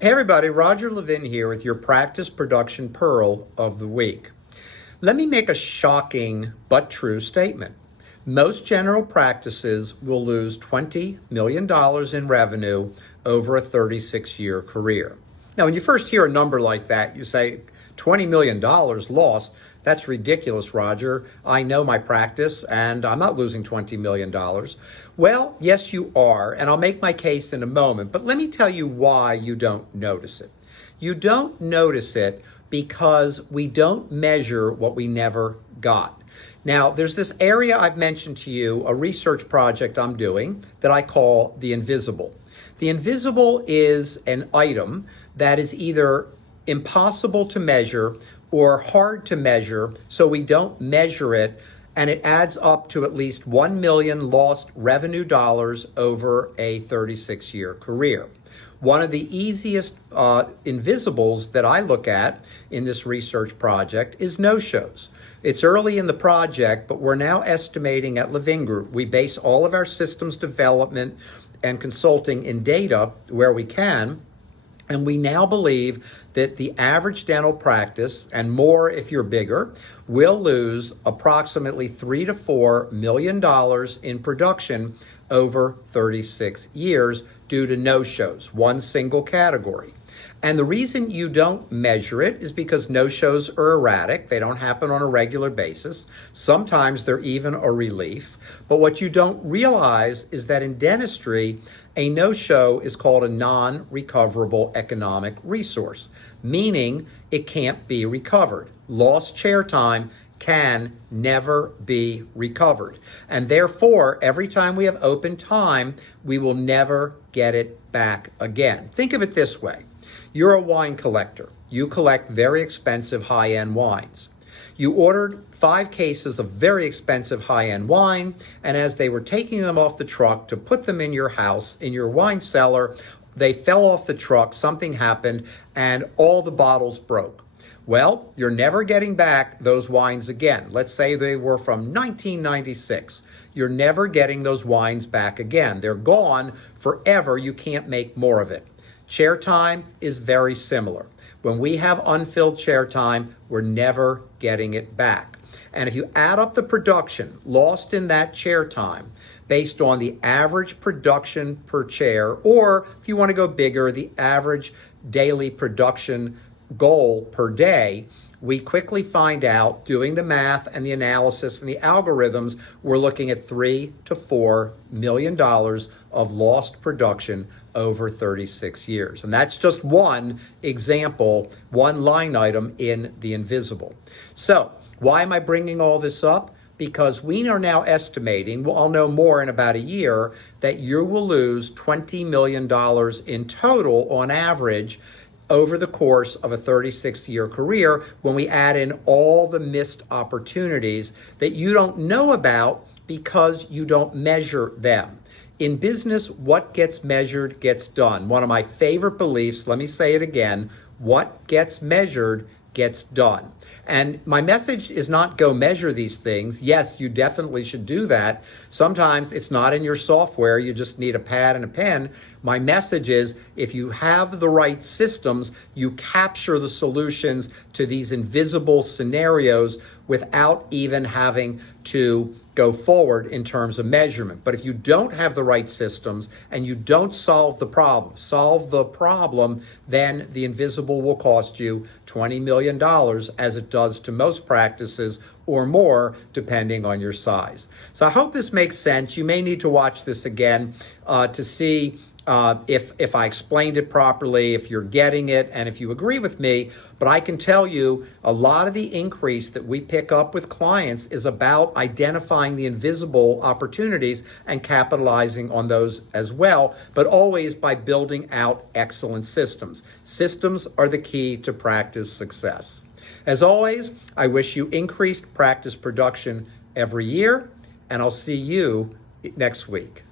Hey everybody, Roger Levin here with your Practice Production Pearl of the Week. Let me make a shocking but true statement. Most general practices will lose $20 million in revenue over a 36-year career. Now, when you first hear a number like that, you say, $20 million lost? That's ridiculous, Roger. I know my practice and I'm not losing $20 million. Well, yes, you are, and I'll make my case in a moment, but let me tell you why you don't notice it. You don't notice it because we don't measure what we never got. Now, there's this area I've mentioned to you, a research project I'm doing that I call the invisible. The invisible is an item that is either impossible to measure or hard to measure, so we don't measure it, and it adds up to at least 1 million lost revenue dollars over a 36-year career. One of the easiest invisibles that I look at in this research project is no-shows. It's early in the project, but we're now estimating at Levin Group. We base all of our systems development and consulting in data where we can, and we now believe that the average dental practice, and more if you're bigger, will lose approximately $3 to $4 million in production over 36 years due to no-shows, one single category. And the reason you don't measure it is because no-shows are erratic. They don't happen on a regular basis. Sometimes they're even a relief. But what you don't realize is that in dentistry, a no-show is called a non-recoverable economic resource, meaning it can't be recovered. Lost chair time can never be recovered. And therefore, every time we have open time, we will never get it back again. Think of it this way. You're a wine collector. You collect very expensive high-end wines. You ordered 5 cases of very expensive high-end wine, and as they were taking them off the truck to put them in your house, in your wine cellar, they fell off the truck, something happened, and all the bottles broke. Well, you're never getting back those wines again. Let's say they were from 1996. You're never getting those wines back again. They're gone forever. You can't make more of it. Chair time is very similar. When we have unfilled chair time, we're never getting it back. And if you add up the production lost in that chair time based on the average production per chair, or if you want to go bigger, the average daily production goal per day, we quickly find out, doing the math and the analysis and the algorithms, we're looking at $3 to $4 million of lost production over 36 years. And that's just one example, one line item in the invisible. So why am I bringing all this up? Because we are now estimating, well, I'll know more in about a year, that you will lose $20 million in total on average over the course of a 36-year career when we add in all the missed opportunities that you don't know about because you don't measure them. In business, what gets measured gets done. One of my favorite beliefs, let me say it again, what gets measured gets done. And my message is not go measure these things. Yes, you definitely should do that. Sometimes it's not in your software. You just need a pad and a pen. My message is if you have the right systems, you capture the solutions to these invisible scenarios without even having to go forward in terms of measurement. But if you don't have the right systems and you don't solve the problem, then the invisible will cost you $20 million as it does to most practices or more, depending on your size. So I hope this makes sense. You may need to watch this again to see if I explained it properly, if you're getting it, and if you agree with me. But I can tell you a lot of the increase that we pick up with clients is about identifying the invisible opportunities and capitalizing on those as well, but always by building out excellent systems. Systems are the key to practice success. As always, I wish you increased practice production every year, and I'll see you next week.